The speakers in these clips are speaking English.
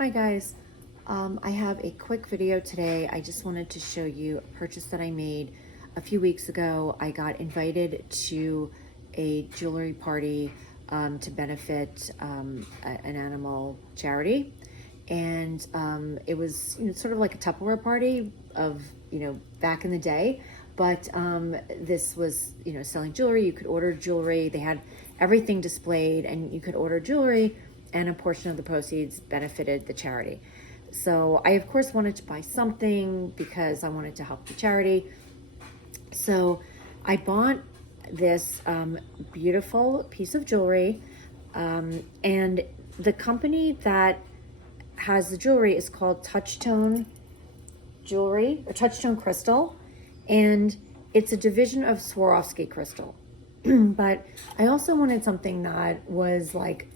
Hi guys, I have a quick video today. I just wanted to show you a purchase that I made a few weeks ago. I got invited to a jewelry party to benefit an animal charity, and it was sort of like a Tupperware party of back in the day, but this was selling jewelry. You could order jewelry. They had everything displayed, and you could order jewelry, and a portion of the proceeds benefited the charity. So I, of course, wanted to buy something because I wanted to help the charity. So I bought this beautiful piece of jewelry, and the company that has the jewelry is called Touchstone Jewelry, or Touchstone Crystal, and it's a division of Swarovski crystal. But I also wanted something that was like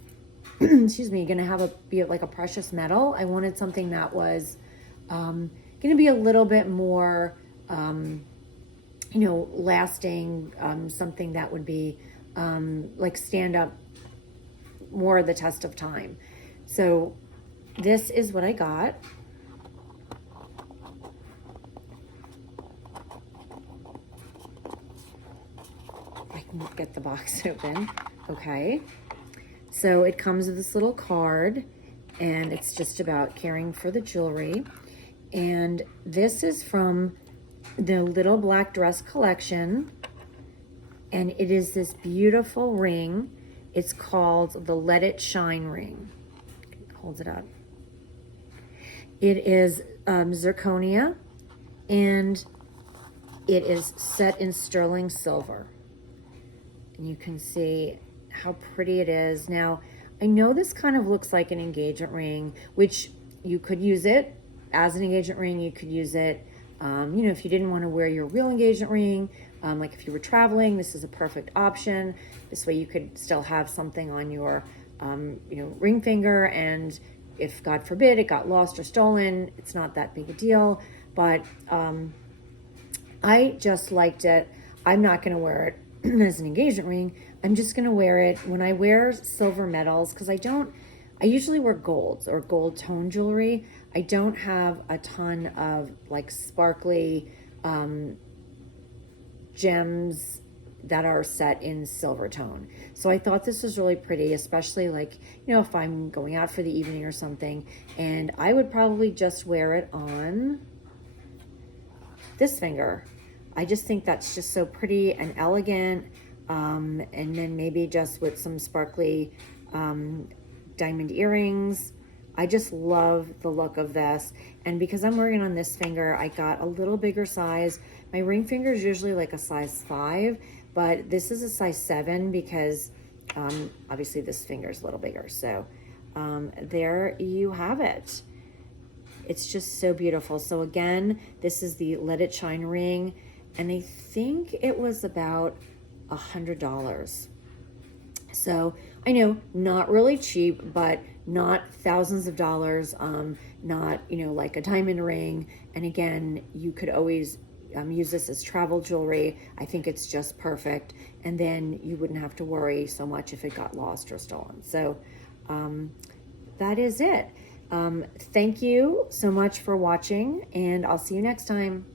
excuse me, gonna be like a precious metal. I wanted something that was gonna be a little bit more lasting, something that would be like stand up more the test of time. So this is what I got. I can get the box open. Okay. So it comes with this little card, and it's just about caring for the jewelry. And this is from the Little Black Dress collection, and it is this beautiful ring. It's called the Let It Shine ring. Hold it up. It is zirconia, and it is set in sterling silver. And you can see how pretty it is. Now, I know this kind of looks like an engagement ring, which you could use it as an engagement ring. You could use it, if you didn't want to wear your real engagement ring, like if you were traveling, this is a perfect option. This way you could still have something on your, ring finger, and if God forbid it got lost or stolen, it's not that big a deal. But I just liked it. I'm not going to wear it as an engagement ring. I'm just going to wear it when I wear silver medals, because I usually wear golds or gold tone jewelry. I don't have a ton of like sparkly gems that are set in silver tone. So I thought this was really pretty, especially like, if I'm going out for the evening or something, and I would probably just wear it on this finger. I just think that's just so pretty and elegant. And then maybe just with some sparkly diamond earrings. I just love the look of this. And because I'm wearing it on this finger, I got a little bigger size. My ring finger is usually like a size 5, but this is a size 7 because obviously this finger is a little bigger. So there you have it. It's just so beautiful. So again, this is the Let It Shine ring, and I think it was about $100. So I know, not really cheap, but not thousands of dollars, not, like a diamond ring. And again, you could always use this as travel jewelry. I think it's just perfect. And then you wouldn't have to worry so much if it got lost or stolen. So that is it. Thank you so much for watching, and I'll see you next time.